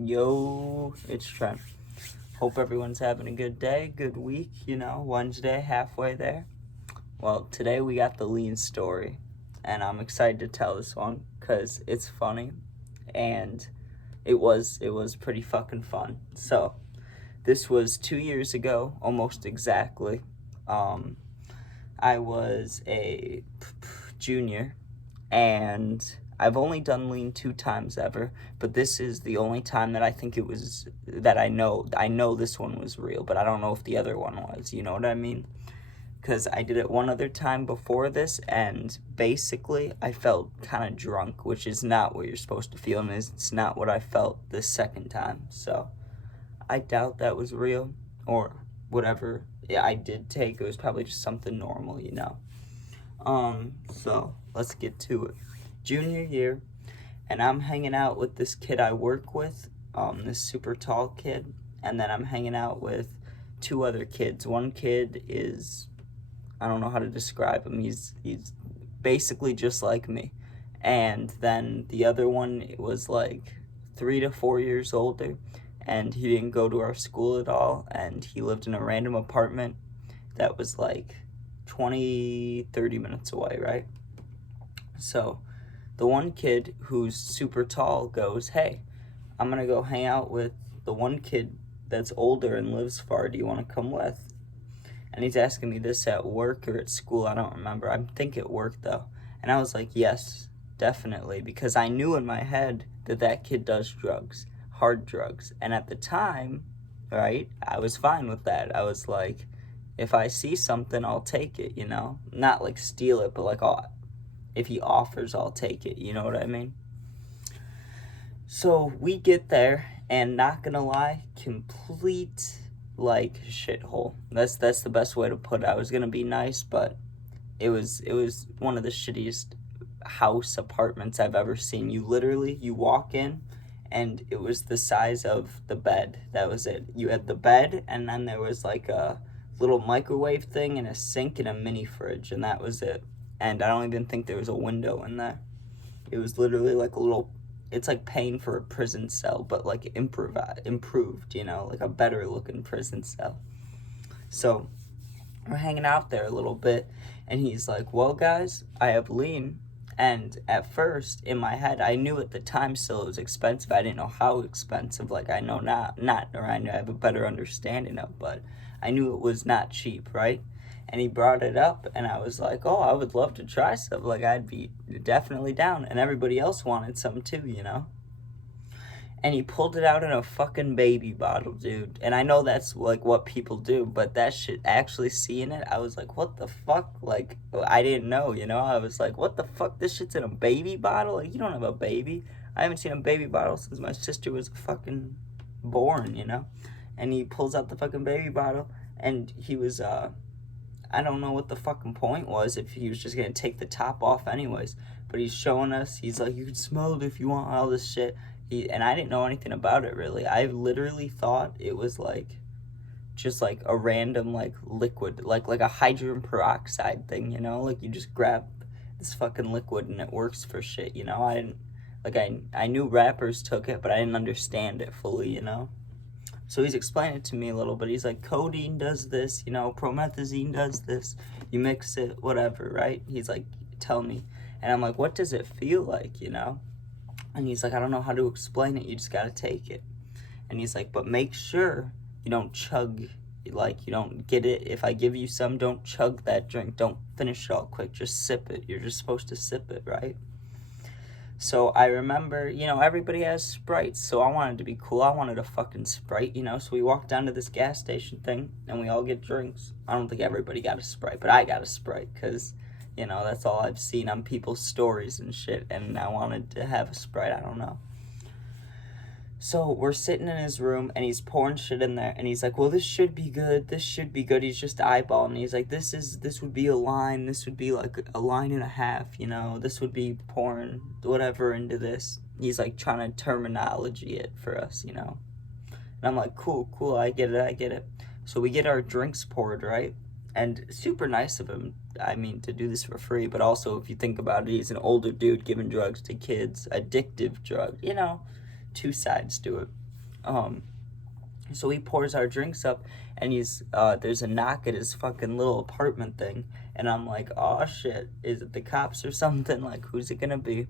Yo, it's Trent. Hope everyone's having a good day, good week, Wednesday, halfway there. Well, today we got the lean story, and I'm excited to tell this one because it's funny, and it was pretty fucking fun. So, this was 2 years ago, almost exactly. I was a junior, and I've only done lean 2 times ever, but this is the only time that I think it was, that I know this one was real, but I don't know if the other one was, you know what I mean? Because I did it one other time before this, and basically I felt kind of drunk, which is not what you're supposed to feel, and it's not what I felt this second time. So I doubt that was real, or whatever I did take. It was probably just something normal. So let's get to it. Junior year, and I'm hanging out with this kid I work with, this super tall kid, and then I'm hanging out with two other kids. One kid is, I don't know how to describe him. He's basically just like me, and then the other one was like 3 to 4 years older, and he didn't go to our school at all, and he lived in a random apartment that was like 20-30 minutes away, right? So the one kid who's super tall goes, "Hey, I'm gonna go hang out with the one kid that's older and lives far. Do you want to come with?" And he's asking me this at work or at school. I don't remember. I think at work though. And I was like, yes, definitely, because I knew in my head that kid does drugs, hard drugs. And at the time, right, I was fine with that. I was like, if I see something, I'll take it, Not like steal it, but like, if he offers, I'll take it. You know what I mean? So we get there, and not gonna lie, complete like shithole. That's the best way to put it. I was gonna be nice, but it was one of the shittiest house apartments I've ever seen. You walk in, and it was the size of the bed. That was it. You had the bed, and then there was like a little microwave thing and a sink and a mini fridge, and that was it. And I don't even think there was a window in there. It was literally like a little, it's like paying for a prison cell, but like improved, like a better looking prison cell. So we're hanging out there a little bit, and he's like, "Well, guys, I have lean." And at first, in my head, I knew at the time still it was expensive. I didn't know how expensive. Like, I know or I have a better understanding of, but I knew it was not cheap, right? And he brought it up, and I was like, "Oh, I would love to try some. Like, I'd be definitely down." And everybody else wanted some too. And he pulled it out in a fucking baby bottle, dude. And I know that's like what people do, but that shit, actually seeing it, I was like, what the fuck? Like, I didn't know, I was like, what the fuck? This shit's in a baby bottle? Like, you don't have a baby. I haven't seen a baby bottle since my sister was fucking born. And he pulls out the fucking baby bottle, and he was, I don't know what the fucking point was, if he was just gonna take the top off anyways. But he's showing us, he's like, "You can smell it if you want," all this shit. And I didn't know anything about it really. I literally thought it was like just like a random like liquid, like a hydrogen peroxide thing, like you just grab this fucking liquid and it works for shit. I didn't, like, I knew rappers took it, but I didn't understand it fully. So he's explaining it to me a little bit. He's like, codeine does this, promethazine does this. You mix it, whatever, right? He's like, tell me. And I'm like, what does it feel like, And he's like, I don't know how to explain it. You just got to take it. And he's like, but make sure you don't chug, like, you don't get it. If I give you some, don't chug that drink. Don't finish it all quick. Just sip it. You're just supposed to sip it, right? So I remember, everybody has Sprites. So I wanted to be cool. I wanted a fucking Sprite, So we walked down to this gas station thing, and we all get drinks. I don't think everybody got a Sprite, but I got a Sprite because, that's all I've seen on people's stories and shit. And I wanted to have a Sprite. I don't know. So we're sitting in his room, and he's pouring shit in there, and he's like, well, this should be good. This should be good. He's just eyeballing. He's like, this would be a line. This would be like a line and a half, This would be pouring whatever into this. He's like trying to terminology it for us, And I'm like, cool, I get it. So we get our drinks poured, right? And super nice of him, to do this for free. But also, if you think about it, he's an older dude giving drugs to kids, addictive drugs, two sides to it. Um, so he pours our drinks up, and there's a knock at his fucking little apartment thing, and I'm like, oh shit, is it the cops or something? Like, who's it gonna be?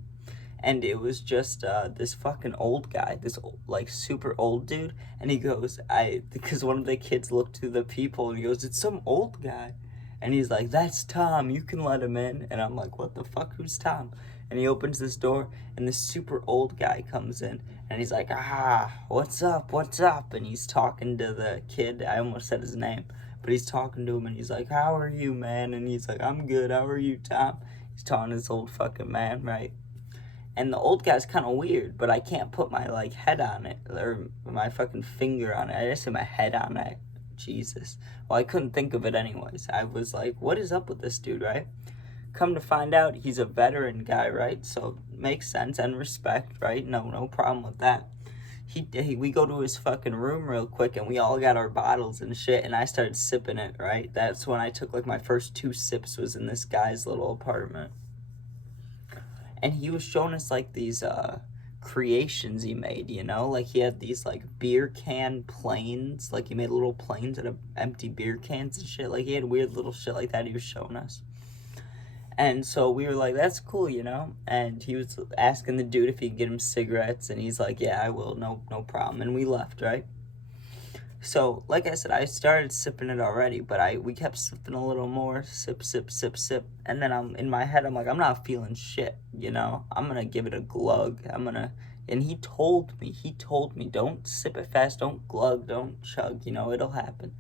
And it was just this fucking old guy, like super old dude, and he goes, because one of the kids looked to the people, and he goes, it's some old guy, and he's like, that's Tom, you can let him in, and I'm like, what the fuck, who's Tom? And he opens this door, and this super old guy comes in, and he's like, what's up, and he's talking to the kid, I almost said his name, but he's talking to him, and he's like, how are you, man? And he's like, I'm good, how are you, Tom? He's talking to this old fucking man, right? And the old guy's kind of weird, but I can't put my like head on it or my fucking finger on it. I just said my head on it. Jesus. Well, I couldn't think of it anyways. I was like, what is up with this dude, right? Come to find out, he's a veteran guy, right? So makes sense and respect, right? No problem with that. We go to his fucking room real quick, and we all got our bottles and shit, and I started sipping it, right? That's when I took like my first 2 sips was in this guy's little apartment. And he was showing us like these creations he made, you know, like he had these like beer can planes, like he made little planes out of empty beer cans and shit. Like he had weird little shit like that he was showing us. And so we were like, that's cool, you know. And he was asking the dude if he could get him cigarettes, and he's like, yeah, I will, no problem. And we left, right? So, like I said, I started sipping it already, but we kept sipping a little more, sip, sip, sip, sip, and then in my head, I'm like, I'm not feeling shit, you know. I'm gonna give it a glug. And he told me, don't sip it fast, don't glug, don't chug, you know, it'll happen.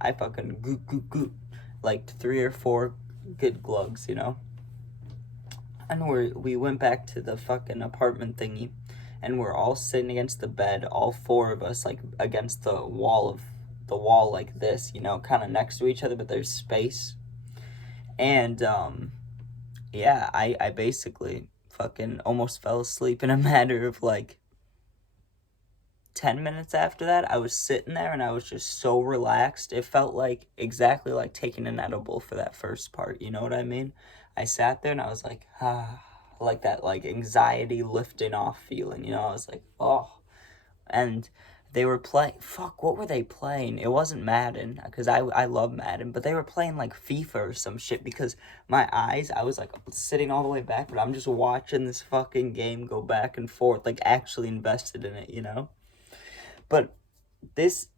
I fucking goot, goot, goot, like 3 or 4 good glugs, you know. And we went back to the fucking apartment thingy, and we're all sitting against the bed, all 4 of us, like against the wall like this, you know, kind of next to each other, but there's space. And yeah, I basically fucking almost fell asleep in a matter of like 10 minutes after that. I was sitting there and I was just so relaxed. It felt like exactly like taking an edible for that first part. You know what I mean? I sat there and I was like, like that, like anxiety lifting off feeling. You know, I was like, oh. And they were playing, fuck, what were they playing? It wasn't Madden, because I love Madden, but they were playing like FIFA or some shit, because my eyes, I was like sitting all the way back, but I'm just watching this fucking game go back and forth, like actually invested in it, you know? But this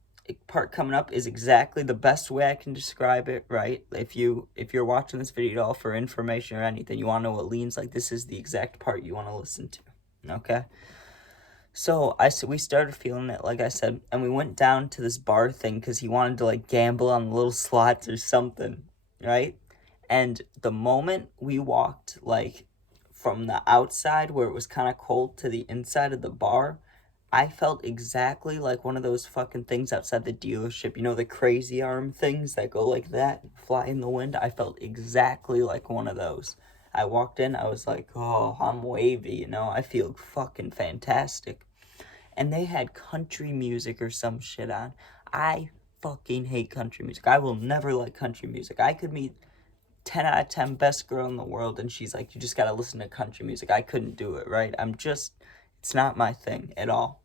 part coming up is exactly the best way I can describe it, right? If you're watching this video at all for information or anything, you want to know what leans like, this is the exact part you want to listen to, okay? So we started feeling it, like I said, and we went down to this bar thing because he wanted to like gamble on the little slots or something, right? And the moment we walked like from the outside where it was kind of cold to the inside of the bar, I felt exactly like one of those fucking things outside the dealership, you know, the crazy arm things that go like that, fly in the wind. I felt exactly like one of those. I walked in, I was like, oh, I'm wavy, you know, I feel fucking fantastic. And they had country music or some shit on. I fucking hate country music. I will never like country music. I could meet 10 out of 10 best girl in the world and she's like, you just gotta listen to country music. I couldn't do it, right? It's not my thing at all.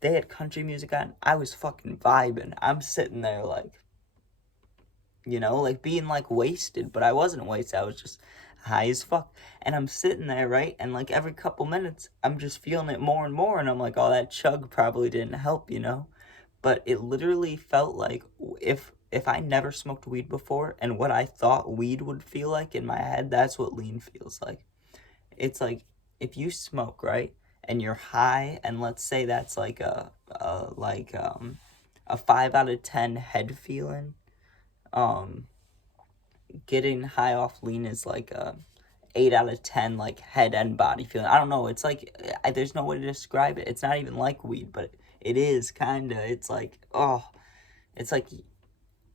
They had country music on. I was fucking vibing. I'm sitting there like, you know, like being like wasted, but I wasn't wasted. I was just high as fuck. And I'm sitting there, right? And like every couple minutes, I'm just feeling it more and more. And I'm like, oh, that chug probably didn't help, you know? But it literally felt like if I never smoked weed before and what I thought weed would feel like in my head, that's what lean feels like. It's like if you smoke, right? And you're high, and let's say that's like a 5 out of 10 head feeling. Getting high off lean is like a 8 out of 10 like head and body feeling. I don't know, it's like there's no way to describe it. It's not even like weed, but it is kind of. It's like, oh, it's like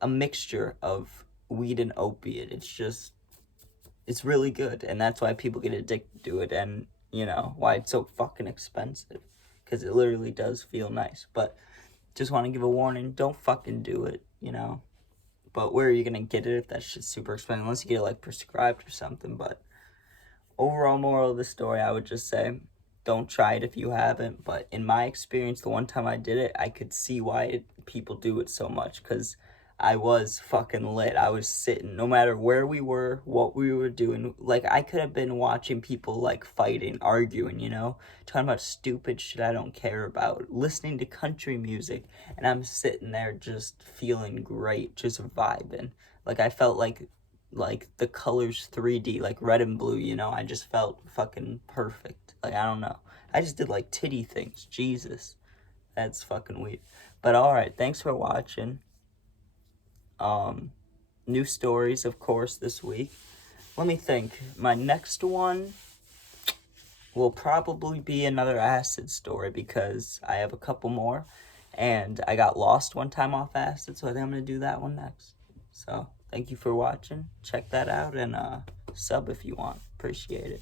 a mixture of weed and opiate. It's really good, and that's why people get addicted to it, and you know why it's so fucking expensive, because it literally does feel nice. But just want to give a warning, don't fucking do it, you know. But where are you gonna get it if that shit's super expensive? Unless you get it like prescribed or something. But overall moral of the story, I would just say, don't try it if you haven't. But in my experience, the one time I did it, I could see why people do it so much, because I was fucking lit. I was sitting, no matter where we were, what we were doing. Like, I could have been watching people, like, fighting, arguing, you know? Talking about stupid shit I don't care about. Listening to country music. And I'm sitting there just feeling great, just vibing. Like, I felt like the colors 3D, like red and blue, you know? I just felt fucking perfect. Like, I don't know. I just did, like, titty things. Jesus. That's fucking weird. But alright, thanks for watching. New stories, of course, this week. Let me think. My next one will probably be another acid story, because I have a couple more, and I got lost one time off acid, so I think I'm gonna do that one next. So thank you for watching. Check that out, and sub if you want. Appreciate it.